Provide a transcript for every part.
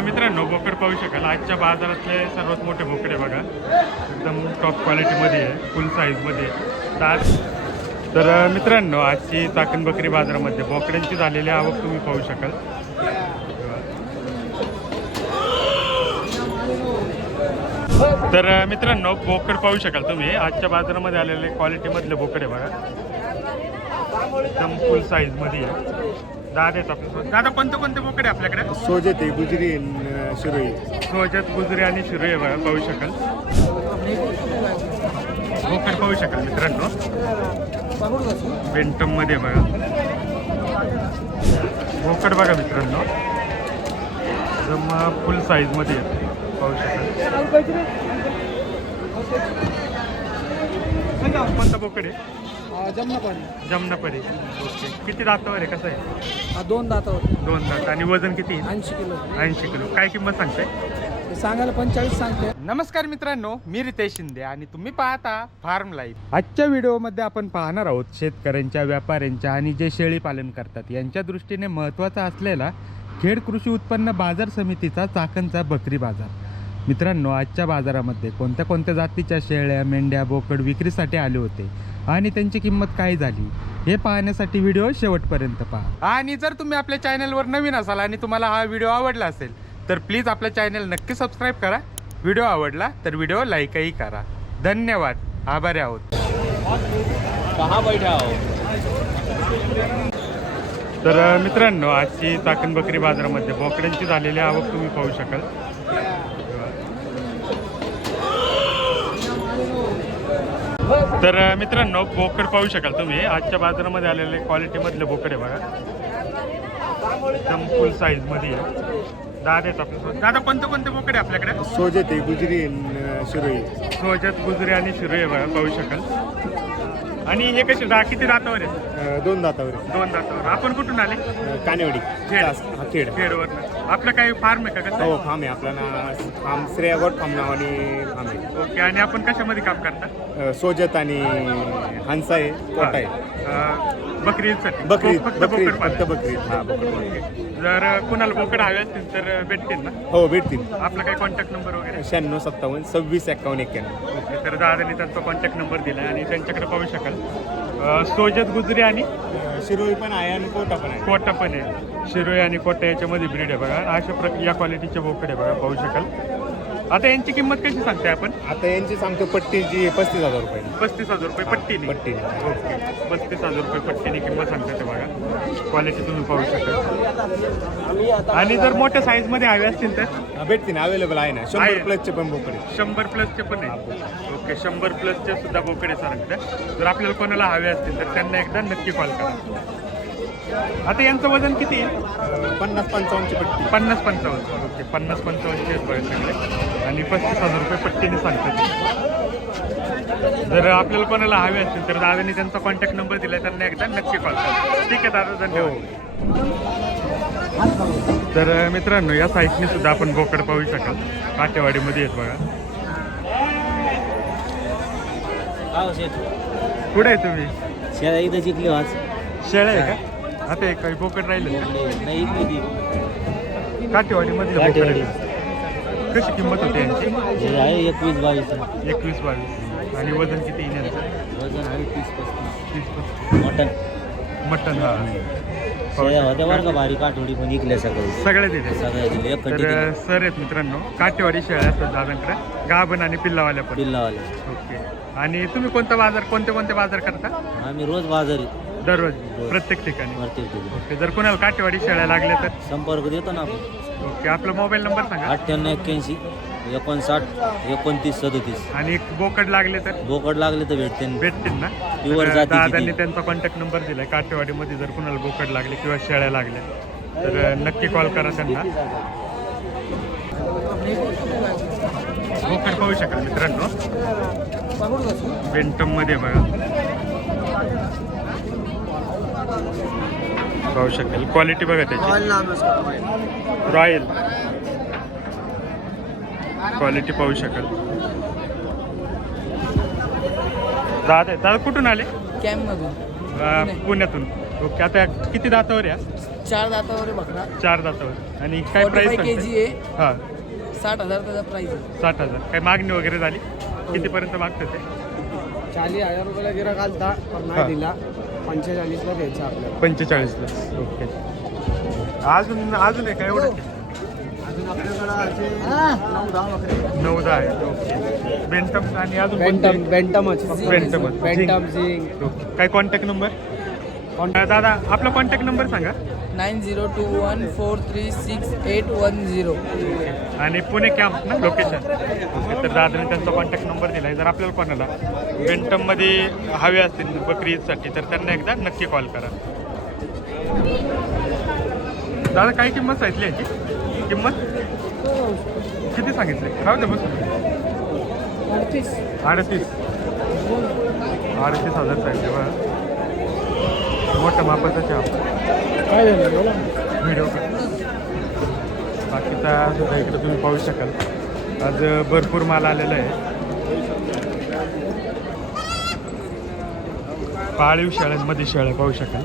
मित्रांनो बोकड पाहू शकाल आजच्या बाजारातले सर्वात मोठे बोकडे बघा, एकदम टॉप क्वालिटीमध्ये आहे, फुल साईजमध्ये तर मित्रांनो आजची चाकण बकरी बाजारामध्ये बोकड्यांची झालेली आवक तुम्ही पाहू शकाल। तर मित्रांनो बोकड पाहू शकाल तुम्ही आजच्या बाजारामध्ये आलेले क्वालिटीमधले बोकडे बघा, एकदम फुल साईजमध्ये आहे। दादा आहेत आपल्यासोबत। दादा कोणते बोकडे आपल्याकडे? सोजत आहे, गुजरी, शिरोई। सोजत, गुजरी आणि शिरोई बघा पाहू शकाल। बोकड पाहू शकाल मित्रांनो, बेंटम मध्ये बघा बोकड बघा मित्रांनो, एकदम फुल साईज मध्ये पाहू शकाल। कोणता बोकड आहे? जमनापरी। ओके, किती दातावर आहे, कसं आहे? दोन दातावर। दोन दात आणि वजन किती? 80 किलो। 80 किलो। काय किंमत सांगते? सांगायला 45 सांगते। नमस्कार मित्रांनो, मी रितेश शिंदे आणि तुम्ही पाहता फार्म लाईफ। आजच्या व्हिडिओमध्ये आपण पाहणार आहोत शेतकऱ्यांच्या, व्यापाऱ्यांच्या आणि जे शेळी पालन करतात यांच्या दृष्टीने महत्त्वाचा असलेला खेड कृषी उत्पन्न बाजार समितीचा चाकणचा बकरी बाजार। मित्रांनो, आजच्या बाजारामध्ये कोणत्या कोणत्या जातीच्या शेळ्या, मेंढ्या, बोकड विक्रीसाठी आले होते आणि त्यांची किंमत काय झाली हे पाहण्यासाठी व्हिडिओ शेवटपर्यंत पहा। आणि जर तुम्ही आपल्या चॅनलवर नवीन असाल आणि तुम्हाला हा व्हिडिओ आवडला असेल तर प्लीज आपल्या चॅनल नक्की सबस्क्राईब करा। व्हिडिओ आवडला तर व्हिडिओ लाईकही करा। धन्यवाद, आभारी आहोत। तर मित्रांनो आजची चाकण बकरी बाजारामध्ये बोकड्यांची झालेली आवक तुम्ही पाहू शकाल। तर मित्रांनो बोकड पाहू शकाल तुम्ही आजच्या बाजारामध्ये आलेले क्वालिटीमधले बोकडे बघा, एकदम फुल साईजमध्ये आहे। दादा आहेत आपल्यासोबत। दादा कोणते बोकडे आपल्याकडे? सोजत आहे, गुजरी, शिरोई। सोजत, गुजरी आणि शिरोई बघा पाहू शकाल। आणि हे कसे किती दातावर आहेत? दोन दातावर आहे। दोन दातावर। आपण कुठून आले? कानेवाडी, खेड। खेडवर। आपलं काही फार्म आहे का? कसं? हो, फार्म आहे आपला ना, फार्म श्रेया गोट फार्म नावाने फार्म आहे। ओके, आणि आपण कशामध्ये काम करता? सोजत आणि हंसा आहे, कोटा आहे। बकरीसाठी? बकरी, फक्त बकरी, बोकड पालन? फक्त बकरी। हा, बोकड। ओके, जर कुणाला बोकड हवे असतील तर भेटतील ना? हो, भेटतील। आपला काही कॉन्टॅक्ट नंबर वगैरे? 96 57 26 51 91। ओके, तर दादाने त्यांचा कॉन्टॅक्ट नंबर दिला आणि त्यांच्याकडे पाहू शकाल सोजत, गुजरी आणि शिरोई पण आहे आणि कोटा पण आहे। कोटा पण आहे। शिरोई आणि कोटा याच्यामध्ये ब्रीड आहे बघा। अशा या क्वालिटीचे बोकड आहे बघा पाहू शकाल। आता यांची किंमत कशी सांगते आपण? आता यांची सांगतो पट्टीची 35,000 रुपये। 35,000 रुपये पट्टीने? ओके, 35,000 रुपये पट्टीने किंमत सांगते ते बघा। क्वालिटी तुम्ही पाहू शकाल। आणि जर मोठ्या साईजमध्ये हवे असतील तर भेटतील, अवेलेबल आहे ना। 100 प्लसचे पण बोकडे। 100 प्लसचे पण आहे। ओके, 100 प्लसचे सुद्धा बोकडे सांगतात। जर आपल्याला कोणाला हवे असतील तर त्यांना एकदा नक्की कॉल करा। आता यांचं वजन किती आहे? 50-55 ची पट्टी। 50-55। ओके, 50-55 आहेत बघा सगळे आणि 35,000 रुपये पट्टीने सांगतात। जर आपल्याला कोणाला हवे असतील तर दादाने त्यांचा कॉन्टॅक्ट नंबर दिला, त्यांना एकदा नक्की कॉल करा। ठीक आहे दादा, धन्यवाद। तर मित्रांनो या साईटने सुद्धा आपण बोकड पाहू शकाल, काटेवाडीमध्ये आहेत बघा। कुठे आहे तुम्ही? शेळ्या इथं जिंकली आज। शेळ्या आहे का? आता एक काही बोकड राहिले काटेवाडीमध्ये बोकड आहे। कशी किंमत होते यांची? 21-22। 21-22। आणि वजन किती येईल यांचं? वजन आहे 30-35। 30-35 मटन मटन। हा, शेळ्या होत्या बरं का, भारी काठोडी पण इकल्या सगळे सगळे दिले? सगळ्या दिले, एक खड्डी तर सर आहेत मित्रांनो, काटेवाडी शेळ्या असतात दादांकडे, गाभण आणि पिल्लावाल्या पण। पिल्लावाले। ओके, आणि तुम्ही कोणता बाजार, कोणते बाजार करता? आम्ही रोज बाजारी, दररोज प्रत्येक ठिकाणी? प्रत्येक ठिकाणी। ओके, जर कोणाला काटेवाडी शेळ्या लागल्या तर? संपर्क देतो ना आपण। ओके, आपला मोबाईल नंबर सांगा? 98 81 59 29 37। आणि एक बोकड लागले तर? बोकड लागले तर भेटतील ना? प्युअर जातीची दादांनी त्यांचा कॉन्टॅक्ट नंबर दिलाय। काटेवाडीमध्ये जर कोणाला बोकड लागले किंवा शेळ्या लागल्या तर नक्की कॉल करा त्यांना। बोकड पाहू शकाल मित्रांनो, बेंटम मध्ये बघा पाहू शकाल। क्वालिटी बघा त्याची, रॉयल क्वालिटी पाहू शकाल। दादा कुठून आले? कॅम्प मधून, पुण्यातून। ओके, आता किती दातावर या? 4 दातावर आहे बकरा. 4 दातावर. आणि काय 45 प्राइस kg आहे. हां 60,000 त्याचा प्राइस आहे. 60,000. काय मागणी वगैरे झाली कितीपर्यंत मागतं ते? 40,000 रुपयाला गिरा घालता पण हा. नाही दिला. 45ला द्यायचा आपल्याला. 45ला. ओके. अजून आहे काय एवढं? अजून आपल्याकडं असे 9-10 बकरे. 9-10 आहेत. ओके. बेंटम आणि अजून बेंटम बेंटमच बेंटमच. बेंटम झिंग. ओके. काय कॉन्टॅक्ट नंबर? दादा आपला कॉन्टॅक्ट नंबर सांगा. 9021436810. आणि पुणे कॅम्प ना लोकेशन. तर दादाने त्यांचा कॉन्टॅक्ट नंबर दिला आहे. जर आपल्याला कोणाला बेंटममध्ये हवे असतील बकरी ईदसाठी तर त्यांना एकदा नक्की कॉल करा. दादा काय किंमत सांगितली याची? किंमत किती सांगितली? राहू दे बस. 38,000 सांगितले बघा. मोठ्या मापाचा चहा काय झालं बोला. व्हिडिओ. बाकीचा सुद्धा इकडे तुम्ही पाहू शकाल. आज भरपूर माल आलेला आहे. पाळीव शेळ्यांमध्ये शेळ्या पाहू शकाल.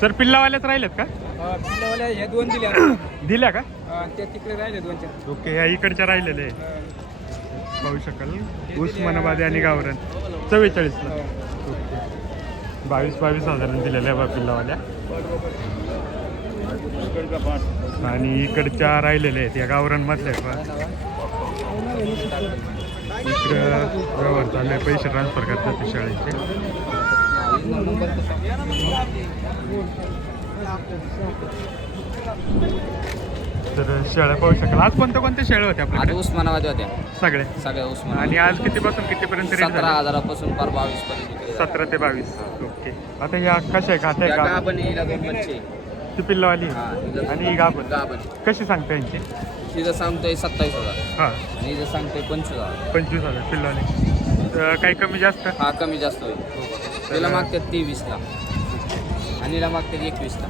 सर पिल्लावाल्याच राहिलेत का? पिल्लावाल्या ह्या 2 दिल्या. दिल्या का? त्या तिकडे राहिले 2-4. ओके. या इकडच्या राहिलेले आहे. पाहू शकाल. उस्मानाबादी आणि गावरण 44ला. ओके. 22,000 दिलेल्या आहे बा पिल्लावाल्या. आणि इकडच्या राहिलेल्या आहेत या गावरांमधल्या आहेत बा. इकडं व्यवहार चालू आहे. पैसे ट्रान्सफर करतात ते शाळेचे. तर शेळ्या पाहू शकाल. आज कोणत्या शेळ्या होत्या आता आपल्याकडे? उस्मानाबादी होत्या सगळे. सगळ्या उस्मान. आणि आज कितीपासून कितीपर्यंत रेट 17,000पासून पर 22 पर्यंत. 17 ते 22. ओके. आता ह्या कशा आहे? खात्या आहे का? गाभण हिला 2 बच्चे. ती पिल्लावाली हा, हिला आणि ही गाभण. गाभण. कशी सांगता यांची? हिचं सांगतोय 27,000 हां आणि हिचं सांगतोय 25,000. 25,000 पिल्लावाली. काही कमी जास्त? हा कमी जास्त होईल. तिला मागतात 23ला आणि हिला मागतात 21ला.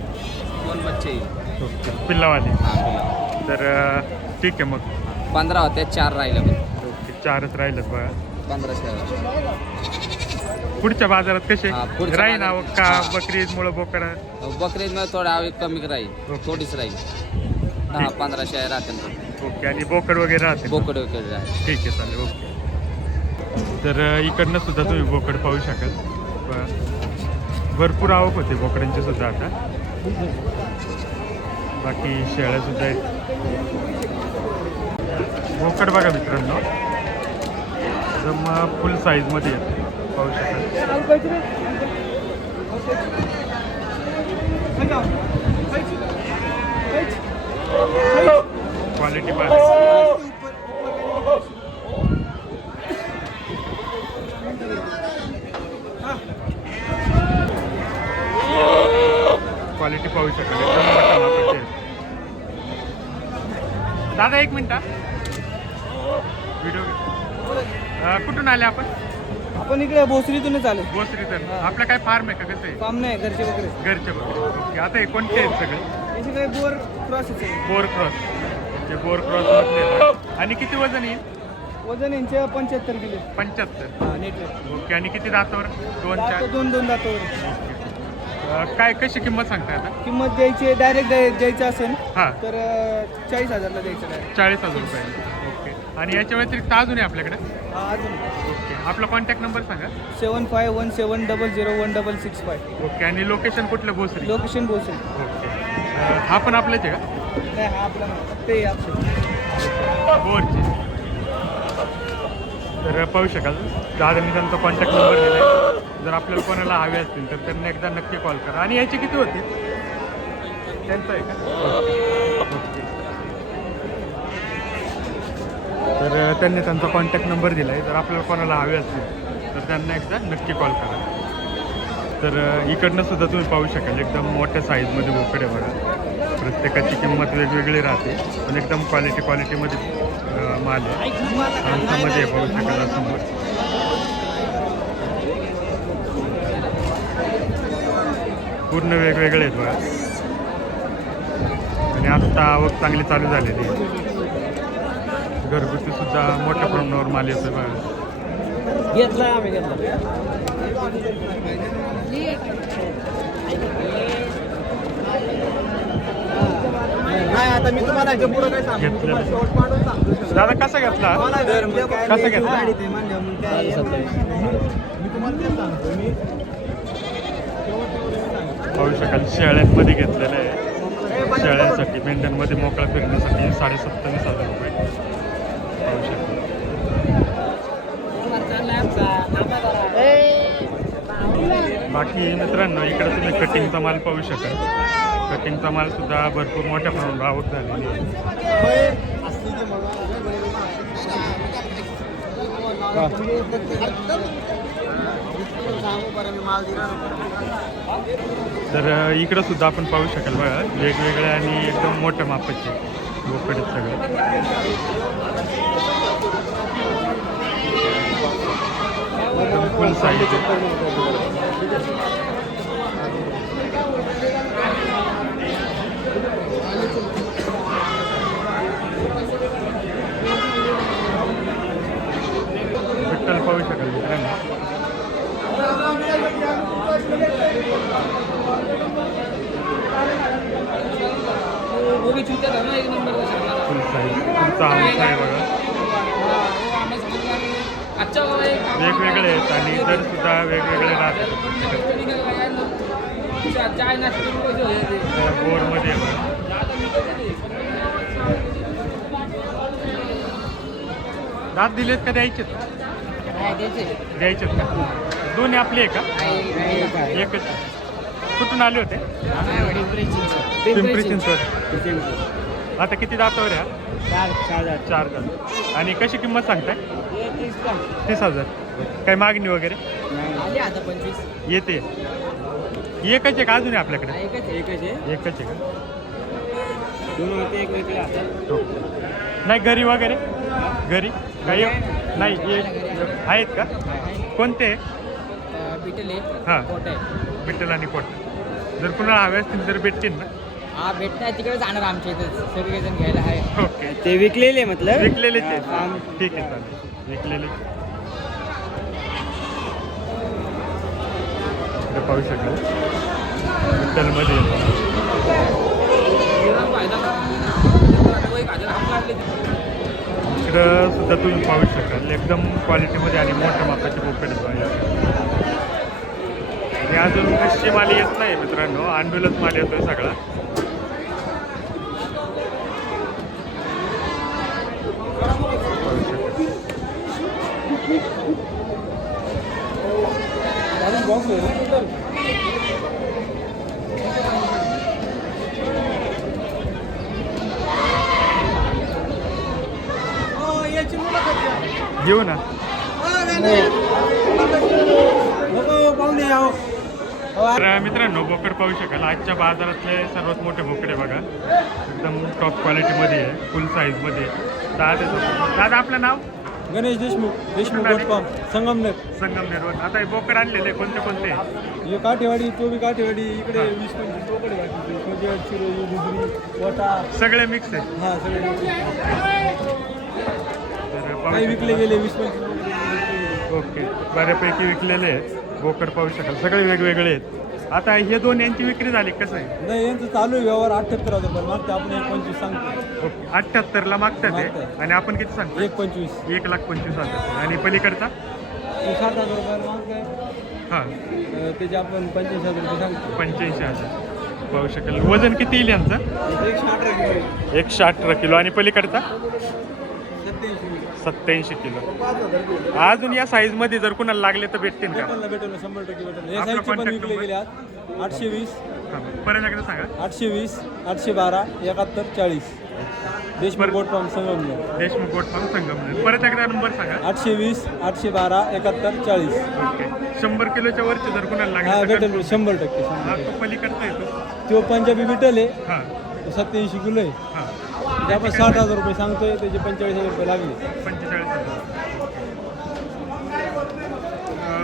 2 बच्चे येईल. ओके. पिल्लावाली. हा पिल्ला. तर ठीक आहे मग. 15 होत्या 4 राहिल्या पण. ओके. 4च राहिलेत बघा. 15,000. पुढच्या बाजारात कसे हा, पुढच्या राहील ना बाजारात. का? हा. बकरी ईद मुळे बोकडा? बकरीमध्ये थोडा आवक कमी राहील. ओके. थोडीच राहील. 10-15 शेळ्या राहतील. ओके. आणि बोकड वगैरे राहते? बोकड वगैरे राहील. ठीक आहे चालेल. ओके. तर इकडनं सुद्धा तुम्ही बोकड पाहू शकाल. भरपूर आवक होते बोकडांची सुद्धा आता. बाकी शेळ्या सुद्धा आहेत. बोकड बघा मित्रांनो एकदम फुल साईजमध्ये आहेत. पाहू शकाल. क्वालिटी पाहिजे. क्वालिटी पाहू शकाल. एकदम मोठ्या मापाचे आहेत. दादा 1 मिनिट. व्हिडिओ कुठून आले आपण? आपण इकडे भोसरीतूनच आलो. भोसरीतून. आपलं काय फार्म आहे का? कसं आहे? काम नाही घरचे वगैरे. घरचे वगैरे. ओके. आता हे कोणते आहेत सगळे? याचे काही बोर क्रॉसेस आहे. Bore cross. म्हणजे बोर क्रॉस मधले आहेत. आणि किती वजन येईल? वजन यांचे 75 किलो. 75. हा नेट. ओके. आणि किती दातावर? 2-4. 2 दातावर. काय कशी किंमत सांगताय आता? किंमत द्यायची डायरेक्ट द्यायचं असेल हां तर 40,000ला द्यायचं डायरेक्ट. 40,000 रुपये. ओके. आणि याच्या व्यतिरिक्त अजून आहे आपल्याकडे? अजून ओके. आपला कॉन्टॅक्ट नंबर सांगा. 7517001665. ओके. आणि लोकेशन कुठलं? भोसरी. लोकेशन भोसरी. ओके. हा पण आपल्याच आहे का? नाही हा आपला नाही. ते आपलं. बोरचे. तर पाहू शकाल दादांनी त्यांचा कॉन्टॅक्ट नंबर दिला आहे. जर आपल्याला कोणाला हवे असतील तर त्यांना एकदा नक्की कॉल करा. आणि याचे किती होते? त्यांचं आहे का? ओके. तर त्यांनी त्यांचा कॉन्टॅक्ट नंबर दिला आहे. जर आपल्याला कोणाला हवे असतील तर त्यांना एकदा नक्की कॉल करा. तर इकडनं सुद्धा तुम्ही पाहू शकाल एकदम मोठ्या साईजमध्ये बोकड आहे बघा. प्रत्येकाची किंमत वेगवेगळी राहते पण एकदम क्वालिटीमध्ये माल आहे. माणसामध्ये पाहू शकाल समोर. पूर्ण वेगवेगळे आहेत बघा. आणि आत्ता आवक चांगली चालू झालेली आहे. घरगुती सुद्धा मोठ्या प्रमाणावर माल येतोय बघा. घेतला आम्ही घेतला. नाही आता मी तुम्हाला याच्या पुढं काय सांगू, मी तुम्हाला घेतलेलं. शेवट पाडून सांगतो. दादा कसा घेतला मला जर मग काय कसं घेतलं? गाडी ते मान्य, मग काय मी तुम्हाला तेच सांगतो मी पाहू शकाल शेळ्यांमध्ये घेतलेलं आहे. शेळ्यांसाठी मेंढ्यांमध्ये मोकळा फिरण्यासाठी 27,500 रुपये पाहू शकाल. बाकी मित्रांनो इकडे तुम्ही कटिंगचा माल पाहू शकाल. कटिंगचा माल सुद्धा भरपूर मोठ्या प्रमाणावर आवक झालेली आहे. तर इकडं सुद्धा आपण पाहू शकाल बघा वेगवेगळे आणि एकदम मोठ्या मापाचे बोकड आहेत सगळे. एकदम फुल साईज विठ्ठल पाहू शकाल मित्रांनो. फुल साईज तुमचा आमचा आहे बघा. वेगवेगळे आहेत आणि दर सुद्धा वेगवेगळे राहतात. बोरमध्ये आहे बघा. दात दिलेत का द्यायचेत? द्यायचेत का? दोन्ही आपले आहे का? एकच. कुठून आले होते? पिंपरी चिंचवड. आता किती दातावर आहे? 4 दात. आणि कशी किंमत सांगताय? 30,000. काय मागणी वगैरे येते? एकच आहे का अजून आहे आपल्याकडे? एकच आहे का? नाही घरी वगैरे? घरी काही नाही आहेत का? कोणते? हां विठ्ठल आणि कोट. जर कुणाला हवे असतील तर भेटतील ना? हा भेटताय तिकडे जाणार आमच्या इथे सगळे जण घ्यायला आहे. ओके ते विकलेले मतलब विकलेलेच आहे. ठीक आहे चालेल विकलेले. इकडे पाहू शकाल विठ्ठलमध्ये इकडं सुद्धा तुम्ही पाहू शकाल एकदम क्वालिटीमध्ये आणि मोठ्या मापाचे बोकड आहेत. आणि अजून कशी माल येत नाही मित्रांनो, आंडूलच माल येतोय सगळा. घेऊ ना. तर मित्रांनो बोकड पाहू शकाल आजच्या बाजारातले सर्वात मोठे बोकडे बघा. एकदम टॉप क्वालिटीमध्ये आहे, फुल साईजमध्ये. दादा आपलं नाव? गणेश देशमुख गोटपाम संगमनेर. संगमनेरवर. आता हे बोकड आणलेले कोणते कोणते? हे काठेवाडी, तो बी काठेवाडी, इकडे 20-25 बोकडे बाकी, कोजेड, चिरोली, दुधरी, वटा, सगळे मिक्स आहे. हा सगळे तर पाहू काही शकाल. विकले गेले 20-25. ओके बऱ्यापैकी विकलेले आहेत बोकड पाहू शकाल. सगळे वेगवेगळे आहेत. आता हे दोन यांची विक्री झाली कसं आहे? नाही यांचं चालू आहे व्यवहार 78,000 रुपये मागते, आपण 1,25,000 सांगतो. ओके 78ला मागतात ते मागताय. आणि आपण किती सांगतो? 1,25,000. 1,25,000. आणि पलीकडचा? तो 60,000 रुपयाला मागताय, हां त्याचे आपण 85,000 रुपये सांगतो. 85,000 पाहू शकाल. वजन किती येईल यांचं? 118 किलो. 118 किलो. आणि पलीकडचा? 87. 87 किलो. अजून या साईजमध्ये जर कुणाला लागले तर भेटतील का? भेटेल 100% भेटेल. हे आपला साईजचे पण contact विकले number? गेले आज 820 हां परत एकदा सांगा. 820 812 71 40. देशमुख गोटपाम संगमनेर. Deshmukh goat farm Sangamner. परत एकदा नंबर सांगा. 820 812 71 40. ओके 100 किलोच्या वरचे जर कुणाला हा लागले तर भेटेल confirm. 100%. हा तो पलीकडचा येतो. तो पंजाबी भेटेल आहे, हां 87 किलो आहे. हां ते आपण 60,000 रुपये सांगतोय, त्याचे 45,000 रुपये लागले. 45,000.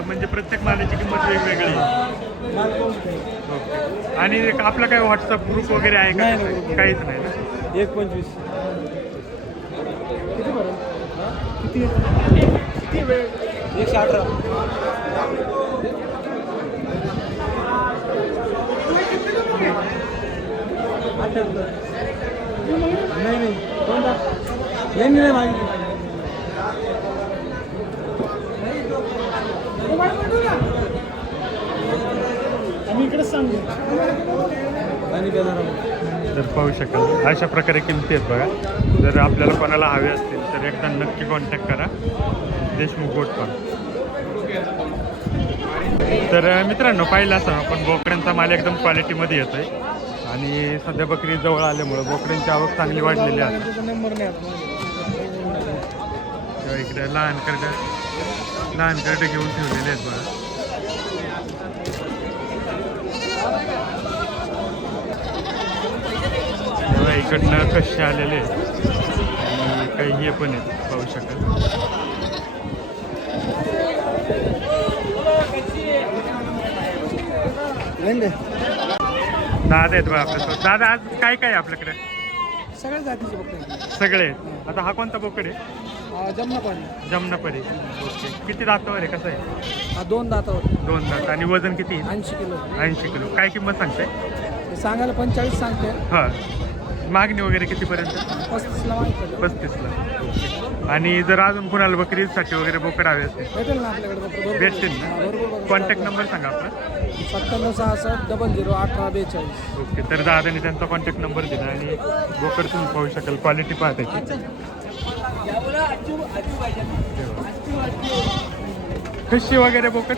म्हणजे प्रत्येक मालाची किंमत वेगवेगळी आहे. माल पाहू शकतो. ओके. आणि आपला काय व्हॉट्सअप ग्रुप वगैरे आहे का? नाही, त्याचं? नाही. काहीच नाही ना? 1,25,000. किती बरं? किती 118. नाही कोणता यांनी नाही मागितलं. आम्ही इकडेच सांगतो आणि तर पाहू शकाल अशा प्रकारे किमती आहेत बघा. जर आपल्याला कोणाला हवे असतील तर एकदा नक्की कॉन्टॅक्ट करा देशमुख गोट फार्म. तर मित्रांनो पाहिलं असं आपण बोकड्यांचा माल एकदम क्वालिटीमध्ये येतो आहे आणि सध्या बकरी जवळ आल्यामुळं बोकड्यांची आवक चांगली वाढलेली आहे. नंबर नाही आता तेव्हा इकडे लहान करडे घेऊन ठेवलेले आहेत बघा. तेव्हा इकडनं कसे आलेले आहेत आणि काही हे पण आहेत पाहू शकाल. दादा आहेत बघा आपल्यासोबत. दादा आज काय काय आहे आपल्याकडे? सगळ्या जातीचे बघताय सगळे आहेत. आता हा कोणता बोकड आहे? जमनापाडी जमनापरी. ओके. किती दातावर आहे कसं आहे? हा 2 दातावर 2 दात. आणि वजन किती? 80 किलो 80 किलो. काय किंमत सांगते? हे सांगायला 45 सांगते. हां. मागणी वगैरे कितीपर्यंत? 35ला मागितलं 35ला. आणि जर अजून कुणाला बकरीसाठी वगैरे बोकड हवे असतील भेटेल ना आपल्याकडे बरोबर. भेटतील ना? बरोबर. कॉन्टॅक्ट नंबर सांगा आपला. 9766001842. ओके. तर दादाने त्यांचा कॉन्टॅक्ट नंबर दिला आणि बोकड तुम्ही पाहू शकाल. क्वालिटी पाहा त्याची. खशी वगैरे बोकड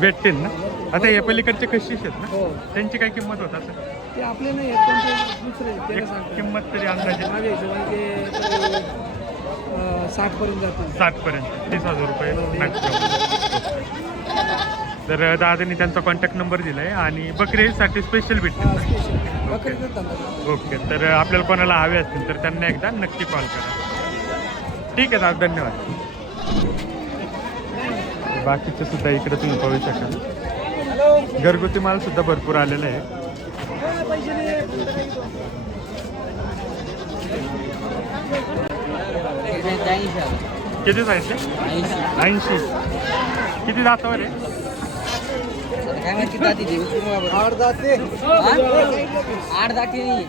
भेटतील ना? आता हे पलीकडचे खशीच आहेत ना? हो त्यांची काय किंमत होत असेल? ते आपले नाही आहेत पण ते दुसरे आहेत. त्याला एक सांगतो किंमत तरी अंदाजे माझ्या हिशोबाने ते 60 पर्यंत जातील. 60 पर्यंत 30,000 रुपये मॅक्सिमम. तर दादानी त्यांचा कॉन्टॅक्ट नंबर दिला आहे आणि बकरीसाठी स्पेशल भेटतील. स्पेशल बकरीचं धंदा. ओके. तर आपल्याला कोणाला हवे असतील तर त्यांना एकदा नक्की कॉल करा. ठीक आहे दादा, धन्यवाद. बाकीचे सुद्धा इकडे तुम्ही पाहू शकाल. घरगुती माल सुद्धा भरपूर आलेला आहे. किती सांगितले? 80. किती दातावर आहे? काय माहिती दाती देऊ 8 दाते 8 दाती नाही.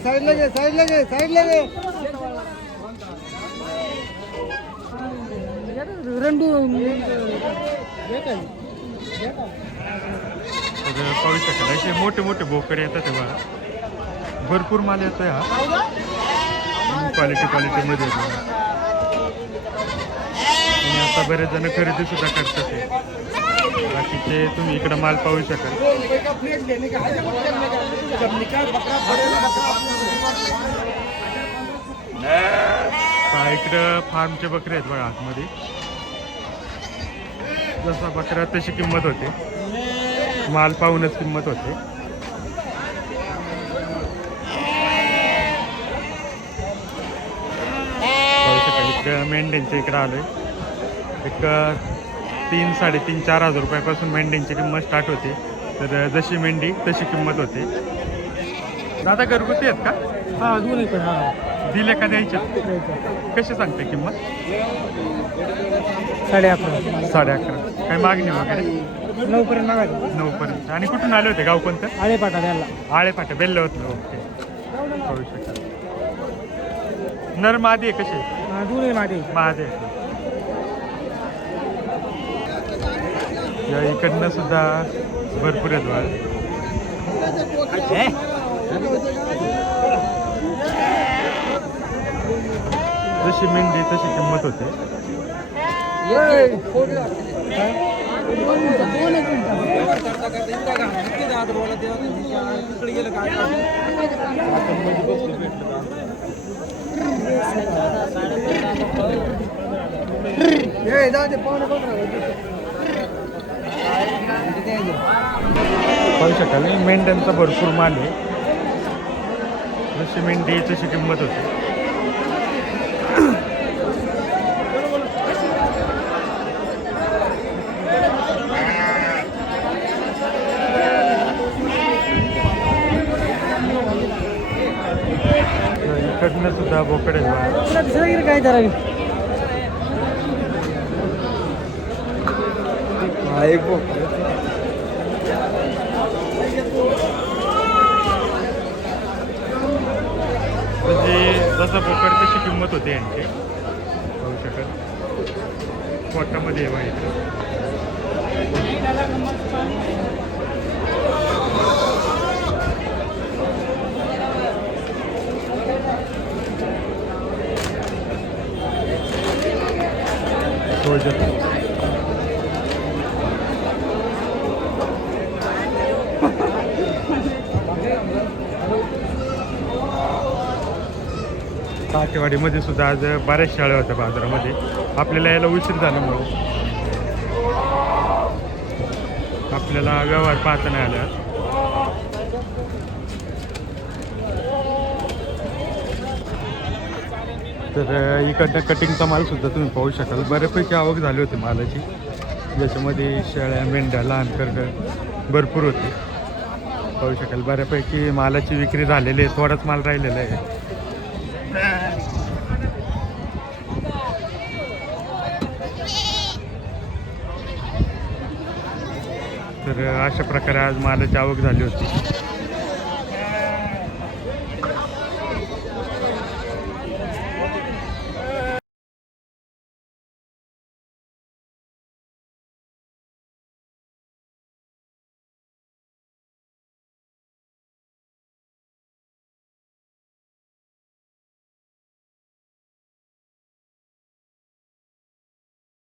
साइड लगे रंडू तर पाहू शकाल असे मोठे मोठे बोकडे येतात तेव्हा भरपूर माल येतो हा. क्वालिटीमध्ये येतो आणि आता बरेच जण खरेदी सुद्धा करतात ते. बाकीचे तुम्ही इकडं माल पाहू शकाल. इकडं फार्मचे बकरे आहेत बघा आतमध्ये. जसा बकरा तशी किंमत होते. माल पाहूनच किंमत होते. पाहू शकाल इकडं मेंढ्यांच्या इकडं आलोय. एक 3-4 हजार रुपयापासून मेंढ्यांची किंमत स्टार्ट होते. तर जशी मेंढी तशी किंमत होते. दादा घरगुती आहेत का? हा 2 पण हा दिले का द्यायच्या? कशी सांगते किंमत? 11.5 11.5. काय मागणी वगैरे? 9 पर्यंत मागायचं. 9 पर्यंत. आणि कुठून आले होते? गाव कोणतं? आळेपाटा द्यायला. आळेफाटा बेल्लवतलं. ओके. पाहू शकाल. नर मादी आहे कसे? 2 मागे मादी आहे. या इकडनं सुद्धा भरपूर आहेत बघा. जशी मेंढी तशी किंमत होते. पाहू शकाल मेंढ्यांचा भरपूर माल आहे. जशी मेंढी तशी किंमत होती. इकडनं सुद्धा बोकडे काय करावी एक जसं बोकड तशी किंमत होते यांची पाहू शकाल. पोटामध्ये आहे इकडे. काठेवाडीमध्ये सुद्धा आज बऱ्याच शाळा होत्या बाजारामध्ये. आपल्याला यायला उशीर झाल्यामुळं आपल्याला व्यवहार पाहता नाही आला. तर इकडनं कटिंगचा माल सुद्धा तुम्ही पाहू शकाल. बऱ्यापैकी आवक झाली होती मालाची, ज्याच्यामध्ये शेळ्या, मेंढ्या, लहान करडं भरपूर होती. पाहू शकाल बऱ्यापैकी मालाची विक्री झालेली आहे. थोडाच माल राहिलेला आहे. तर अशा प्रकारे आज मालाची आवक झाली होती.